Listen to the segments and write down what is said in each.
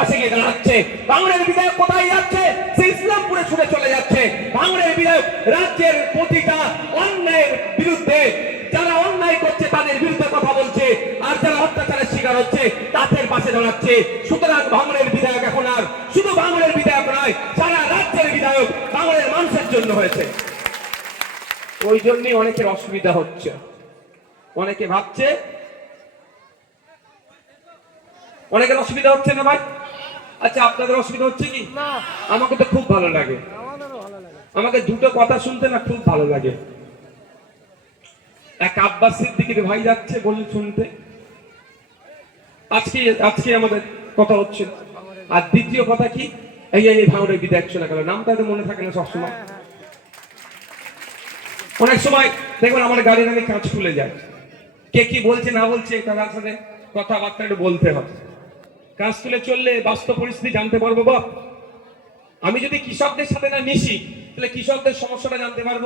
পাশে গিয়ে দাঁড়াচ্ছে। বাংলার বিধায়ক কোথায় যাচ্ছে? সে ইসলামপুরে ছুটে চলে যাচ্ছে। বাংলার বিধায়ক রাজ্যের প্রতিটা অন্যায়ের বিরুদ্ধে, যারা অন্যায় করছে তাদের বিরুদ্ধে কথা বলছে, আর যারা অত্যাচারের শিকার হচ্ছে, তাদের পাশে দাঁড়াচ্ছে। সুতরাং বাংলার বিধায়ক এখন আর, শুধু বাংলার বিধায়ক নয়, সারা রাজ্যের বিধায়ক বাংলার মানুষের জন্য হয়েছে। ওই জন্যই অনেকের অসুবিধা হচ্ছে। অনেকে ভাবছে, অনেকের অসুবিধা হচ্ছে না ভাই? আচ্ছা আপনাদের অসুবিধা হচ্ছে কি? আমাকে তো খুব ভালো লাগে। আমাকে দুটো কথা শুনতে না খুব ভালো লাগে। এক আব্বাস সিদ্দিকির ভাই যাচ্ছে বলুন শুনতে। আজকে আজকে আমাদের কথা হচ্ছে। আর দ্বিতীয় কথা কি? এই এই ভাঙড়ের বিদায় শোনা গেল। নামটা তো মনে থাকে না সবসময়। অনেক সময় দেখবেন আমার গাড়ির আগে কাঁচ খুলে যায়। কে কি বলছে না বলছে তার সাথে কথাবার্তা একটু বলতে হবে কাঁচ তুলে চললে বাস্তব পরিস্থিতি জানতে পারব বাপ। আমি যদি কৃষকদের সাথে না মিশি, তাহলে কৃষকদের সমস্যাটা জানতে পারব।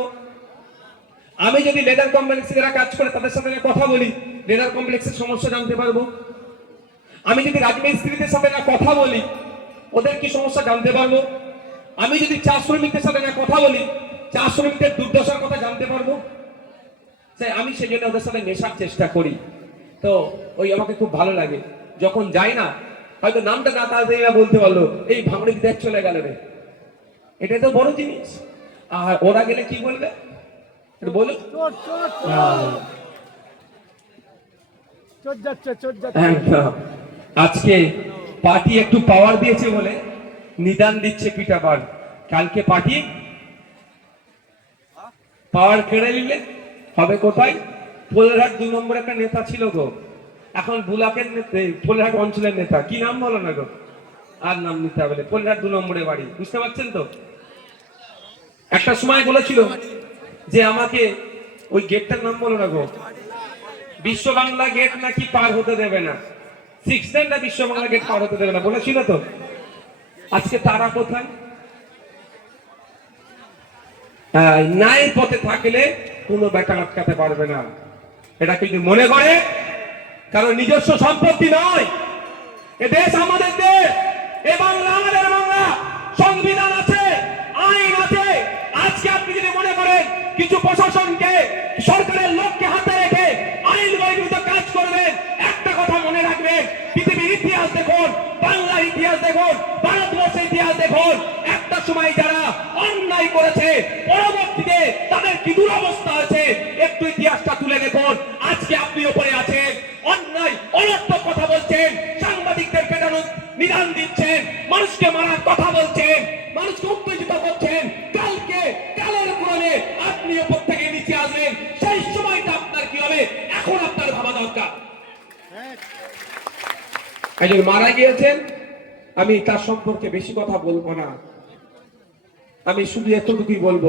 আমি যদি লেদার কমপ্লেক্সে যারা কাজ করে, তাদের সাথে কথা বলি, লেদার কমপ্লেক্সের সমস্যা জানতে পারব। আমি যদি রাজমিস্ত্রিদের সাথে না কথা বলি, ওদের কি সমস্যা জানতে পারব? আমি যদি চা শ্রমিকদের সাথে না কথা বলি, চা শ্রমিকদের দুর্দশার কথা জানতে পারব? তাই আমি সেই জন্য ওদের সাথে মেশার চেষ্টা করি। তো ওই আমাকে খুব ভালো লাগে। যখন যাই না হয়তো নামটা না তাড়াতাড়ি না বলতে পারল। এই ভাঙড়ি দেখ চলে গেল রে। এটা তো বড় জিনিস। আর ওরা গেলে কি বলবে? বলুন। আজকে পার্টি একটু পাওয়ার দিয়েছে বলে নিদান দিচ্ছে পিঠা পান কালকে পার্টি? পাওয়ার কেড়ে নিলে? হবে কোথায়? পোলেরহাট দু নম্বর একটা নেতা ছিল গো। এখন বুলাকের পোলেরহাট অঞ্চলের নেতা কি নাম বলো না গো? আর নাম নিতে হবে না। দু নম্বরে বাড়ি বুঝতে পারছেন তো? একটা সময় বলেছিল যে আমাকে ওই গেটটার নাম বলো না গো? বিশ্ব বাংলা গেট নাকি পার হতে দেবে না। সিক্স টেনটা বিশ্ব বাংলা গেট পার হতে দেবে না বলেছিল তো? আজকে তারা কোথায়? হ্যাঁ, ন্যায় পথে থাকলে কোনো বেটা আটকাতে পারবে না। এটা কিন্তু মনে করে কারণ নিজস্ব সম্পত্তি নয়। এ দেশ আমাদের দেশ। এ বাংলা আমাদের বাংলা। সংবিধান আছে, আইন আছে। আজকে আপনি যদি মনে করেন কিছু প্রশাসনকে, সরকারের লোককে হাতে রেখে আইন বহির্ভূত কাজ করবেন, একটা কথা মনে রাখবেন, পৃথিবীর ইতিহাস দেখুন, বাংলার ইতিহাস দেখুন, ভারতবর্ষের ইতিহাস দেখুন। একটা সময় যারা অন্যায় করেছে, পরবর্তীতে তাদের কি পেটানোর নিদান দিচ্ছেন, মানুষকে মারার কথা বলছেন, মানুষকে উত্তেজিত করছেন। কালকে কালের পুরনে আপনি ওপর থেকে নিচে আসবেন, সেই সময়টা আপনার কি হবে? এখন আপনার ভাবা দরকার। একজন মারা গিয়েছেন, আমি তার সম্পর্কে বেশি কথা বলব না। আমি শুধু এতটুকুই বলব।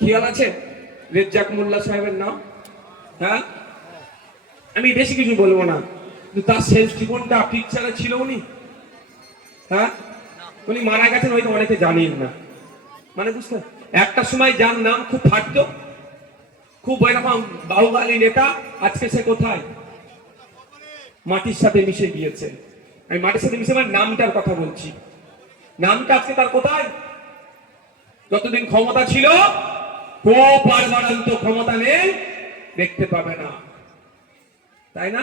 খেয়াল আছে? রেজ্জাক মোল্লা সাহেবের নাম? হ্যাঁ? আমি বেশি কিছু বলব না। তার শেষ জীবনটা পিকচারে ছিল উনি। হ্যাঁ? উনি মারা গেছেন, হয়তো অনেকে জানেন না। মানে বুঝতে একটা সময় যার নাম খুব থাকতো খুব এরকম বাহুবালী নেতা, আজকে সে কোথায়? মাটির সাথে মিশে গিয়েছে। আমি মাটির সাথে মিশে আমার নামটার কথা বলছি। নামটা আজকে তার কোথায়? যতদিন ক্ষমতা ছিল খুব বাড়বাড়ান্ত ক্ষমতা নেই, দেখতে পাবে না। তাই না?